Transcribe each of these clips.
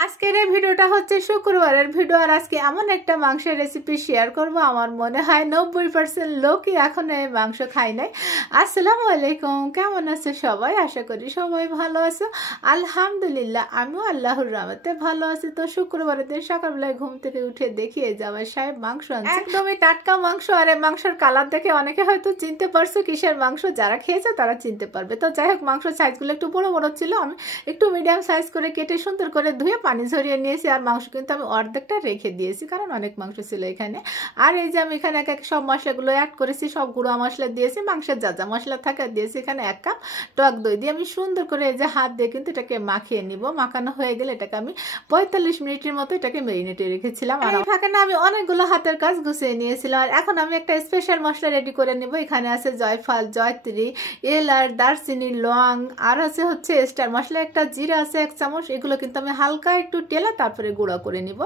আজকের এই ভিডিওটা হচ্ছে শুক্রবারের ভিডিও। আর আজকে এমন একটা মাংসের রেসিপি শেয়ার করব, আমার মনে হয় 90% লোকই এখনো এই মাংস খায় নাই। আসসালামু আলাইকুম, কেমন আছে সবাই? আশা করি সবাই ভালো আছো। আলহামদুলিল্লাহ, আমিও আল্লাহর রহমতে ভালো আছি। তো শুক্রবারের দিন সকালবেলায় ঘুম থেকে উঠে দেখি এই জামাই সাহেব মাংস আনছে, একদমই টাটকা মাংস। আর এই মাংসের কালার দেখে অনেকে হয়তো চিনতে পারছো কিসের মাংস, যারা খেয়েছে তারা চিনতে পারবে। তো যাই হোক, মাংসের সাইজগুলো একটু বড় বড় ছিল, আমি একটু মিডিয়াম সাইজ করে কেটে সুন্দর করে ধুয়ে পানি ঝরিয়ে নিয়েছি। আর মাংস কিন্তু আমি অর্ধেকটা রেখে দিয়েছি, কারণ অনেক মাংস ছিল এখানে। আর এই যে আমি এখানে এক এক সব মশলাগুলো অ্যাড করেছি, সব গুঁড়া মশলা দিয়েছি, মাংসের যা যা মশলা থাকে দিয়েছি। এখানে 1 কাপ টক দই দিয়ে আমি সুন্দর করে এই যে হাত দিয়ে কিন্তু এটাকে মাখিয়ে নিব। মাখানো হয়ে গেলে এটাকে আমি 45 মিনিটের মতো এটাকে মেরিনেটে রেখেছিলাম। আর থাকে না, আমি অনেকগুলো হাতের কাজ গুছিয়ে নিয়েছিলাম। আর এখন আমি একটা স্পেশাল মশলা রেডি করে নিব। এখানে আছে জয়ফল, জয়ত্রী, এলাচ, দারচিনি, লং, আর হচ্ছে স্টার মশলা, একটা জিরা আছে 1 চামচ। এগুলো কিন্তু আমি হালকা একটু টেলা তারপরে গুঁড়া করে নিব।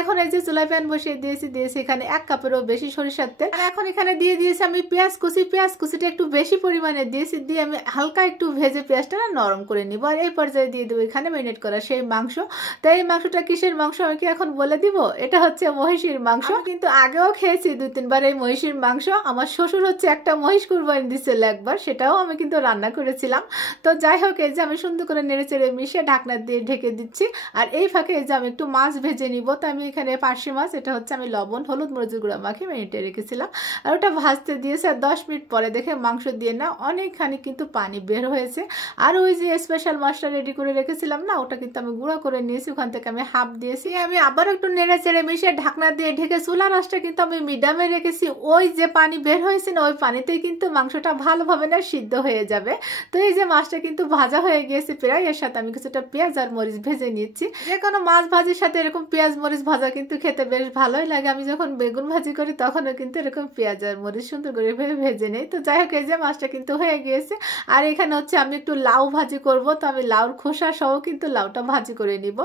এখন এই যে চুলায় প্যান বসিয়ে দিয়েছি এখানে 1 কাপেরও বেশি সরিষার তেল। আর এখন এখানে দিয়ে দিয়েছি আমি পেঁয়াজ কুচি। পেঁয়াজ কুচিটা একটু বেশি পরিমাণে দিয়েছি, দিয়ে আমি হালকা একটু ভেজে পেঁয়াজটা নরম করে নিব। আর এই পর্যায়ে দিয়ে দেবো এখানে ম্যারিনেট করা সেই মাংস। তো এই মাংসটা কিসের মাংস আমি কি এখন বলে দিব? এটা হচ্ছে মহিষের মাংস। কিন্তু আগেও খেয়েছি 2-3 বার এই মহিষের মাংস। আমার শ্বশুর হচ্ছে একটা মহিষ কুরবানি দিছিল একবার, সেটাও আমি কিন্তু রান্না করেছিলাম। তো যাই হোক, এই যে আমি সুন্দর করে নেড়ে চেড়ে মিশিয়ে ঢাকনা দিয়ে ঢেকে দিচ্ছি। আর এই ফাঁকে এই যে আমি একটু মাছ ভেজে নিব। তো আমি এখানে পার্শে মাছ, এটা হচ্ছে আমি লবণ হলুদ মরিচের গুঁড়া মাখিয়ে মেরিনেটে রেখেছিলাম। আর ওটা ভাজতে দিয়েছে। আর 10 মিনিট পরে দেখে মাংস দিয়ে না অনেকখানি কিন্তু পানি বের হয়েছে। আর ওই যে স্পেশাল মাছটা রেডি করে রেখেছিলাম না, ওটা কিন্তু আমি গুঁড়া করে নিয়েছি, ওখান থেকে আমি হাফ দিয়েছি। আমি আবার একটু নেড়ে চেড়ে মিশিয়ে ঢাকনা দিয়ে ঢেকে চুলার আঁচটা কিন্তু আমি মিডিয়ামে রেখেছি। ওই যে পানি বের হয়েছে না, ওই পানিতেই কিন্তু মাংসটা ভালোভাবে না সিদ্ধ হয়ে যাবে। তো এই যে মাছটা কিন্তু ভাজা হয়ে গিয়েছে প্রায়। এর সাথে আমি কিছুটা পেঁয়াজ আর মরিচ ভেজে নিচ্ছি। যে কোনো মাছ ভাজির সাথে এরকম পেঁয়াজ মরিচ ভাজা কিন্তু খেতে বেশ ভালোই লাগে। আমি যখন বেগুন ভাজি করি তখনও কিন্তু এরকম পেঁয়াজ আর মরিচ সুন্দর করে ভেজে নেই। তো যাই হোক, এই যে মাছটা কিন্তু হয়ে গিয়েছে। আর এখানে হচ্ছে আমি একটু লাউ ভাজি করব। তো আমি লাউর খোসা সহ কিন্তু লাউটা ভাজি করে নিব।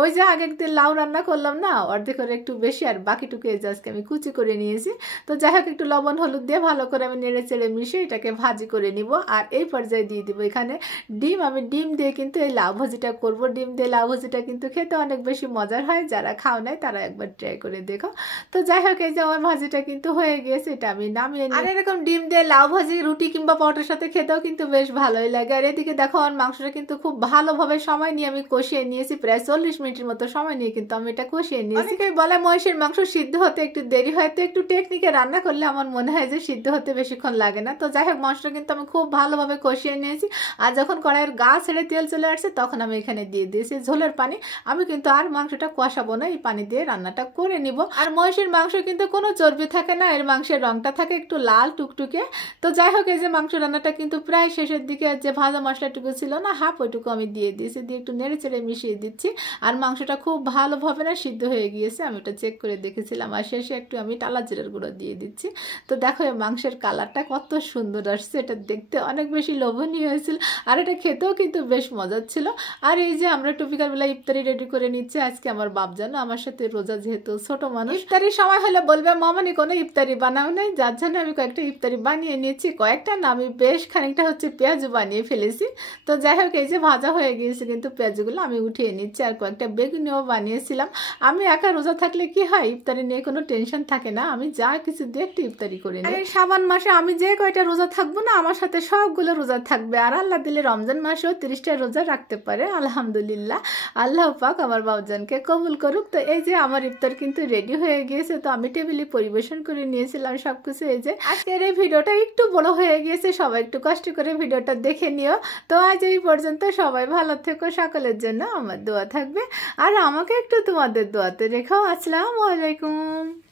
ওই যে আগের দিন লাউ রান্না করলাম না, অর্ধেক করে একটু বেশি, আর বাকিটুকু এই যে আজকে আমি কুচি করে নিয়েছি। তো যাই হোক, একটু লবণ হলুদ দিয়ে ভালো করে আমি নেড়ে চেড়ে মিশিয়ে এটাকে ভাজি করে নিব। আর এই পর্যায়ে দিয়ে দিব এখানে ডিম। আমি ডিম দিয়ে কিন্তু এই লাউ ভাজিটা করব। ডিম দিয়ে লাউ ভাজিটা কিন্তু খেতে অনেক বেশি মজার হয়, যারা খাও নাই তারা একবার ট্রাই করে দেখো। তো যাই হোক, এই যে আমার ভাজিটা কিন্তু হয়ে গিয়েছে, এটা আমি নামিয়ে নিই। আর এরকম ডিম দিয়ে লাউ ভাজি রুটি কিংবা পরোটার সাথে খেতেও কিন্তু বেশ ভালোই লাগে। আর এদিকে দেখো, আমার মাংসটা কিন্তু খুব ভালোভাবে সময় নিয়ে আমি কষিয়ে নিয়েছি, প্রায় 40 মিনিটের মতো সময় নিয়ে কিন্তু আমি এটা কষিয়ে নিয়েছি। অনেকেই বলে মহিষের মাংস সিদ্ধ হতে একটু দেরি হয়, তো একটু টেকনিকে রান্না করলে আমার মনে হয় যে সিদ্ধ হতে বেশিক্ষণ লাগে না। তো যাই হোক, মাংসটা কিন্তু আমি খুব ভালোভাবে কষিয়ে নিয়েছি। আর যখন কড়াইয়ের গা ছেড়ে তেল চলে আসছে, তখন আমি এখানে দিয়ে দিয়েছি ঝোলের পানি। আমি কিন্তু আর মাংসটা কষাবো না, এই পানি দিয়ে রান্নাটা করে নিব। আর মহিষের মাংস কিন্তু কোনো চর্বি থাকে না, এর মাংসের রংটা থাকে একটু লাল টুকটুকে। তো যাই হোক, এই যে মাংস রান্নাটা কিন্তু প্রায় শেষের দিকে, যে ভাজা মশলাটুকু ছিল না হাফ, ওইটুকু আমি দিয়ে দিয়েছি, দিয়ে একটু নেড়ে চেড়ে মিশিয়ে দিচ্ছি। আর মাংসটা খুব ভালোভাবে না সিদ্ধ হয়ে গিয়েছে, আমি ওটা চেক করে দেখেছিলাম। আর শেষে একটু আমি টালা জিরার গুঁড়ো দিয়ে দিচ্ছি। তো দেখো, এই মাংসের কালারটা কত সুন্দর আসছে, এটা দেখতে অনেক বেশি লোভনীয় হয়েছিল। আর এটা খেতেও কিন্তু বেশ মজার ছিল। আর এই যে আমরা একটু বিকালবেলা ইফতারি রেডি করে নিচ্ছি। আজকে আমার বাপ জানো আমার সাথে রোজা, যেহেতু ছোট মানুষ, ইফতারির সময় হলে বলবে মামানি কোনো ইফতারি বানাও নাই, যার জন্য আমি কয়েকটা ইফতারি বানিয়ে নিয়েছি। কয়েকটা না, আমি বেশ খানিকটা হচ্ছে পেঁয়াজু বানিয়ে ফেলেছি। তো যাই হোক, এই যে ভাজা হয়ে গিয়েছে কিন্তু পেঁয়াজগুলো আমি উঠিয়ে নিচ্ছি। আর কয়েকটা বেগুনিও বানিয়েছিলাম। আমি একা রোজা থাকলে কি হয়, ইফতারি নিয়ে কোনো টেনশন থাকে না, আমি যা কিছু দিয়ে একটু ইফতারি করে নিই। এই শাবান মাসে আমি যে কয়টা রোজা থাকবো না, আমার সাথে সবগুলো রোজা থাকবে। আর আল্লাহ দিলে রমজান মাসেও 30টা রোজা রাখতে পারে, আলহামদুলিল্লাহ। আল্লাহ পাক আমার বাবজানকে কবুল করুক। তো এই যে আমার ইফতার কিন্তু রেডি হয়ে গিয়েছে। তো আমি টেবিলে পরিবেশন করে নিয়েছিলাম সবকিছু। এই যে আজকের এই ভিডিওটা একটু বড় হয়ে গিয়েছে, সবাই একটু কষ্ট করে ভিডিওটা দেখে নিও। তো আজ এই পর্যন্ত, সবাই ভালো থেকো, সকলের জন্য আমার দোয়া থাকবে। আর আমাকে একটু তোমাদের দোয়াতে রেখো। আসসালামু আলাইকুম।